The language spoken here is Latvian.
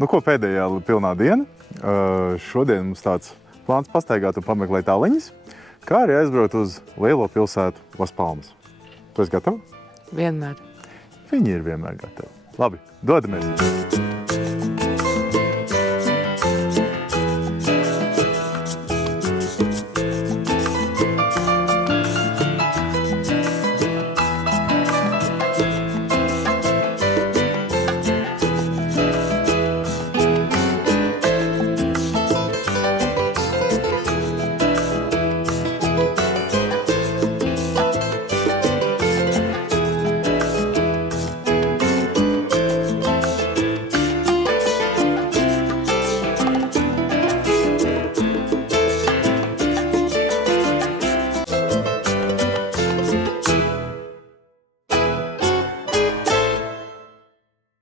Nu, ko pēdējā pilnā diena. Šodien mums tāds plāns pastaigāt un pameklēt aliņas, kā arī aizbraukt uz lielo pilsētu Las Palmas. Tu esi gatava? Vienmēr. Viņi ir vienmēr gatavi. Labi, dodamies!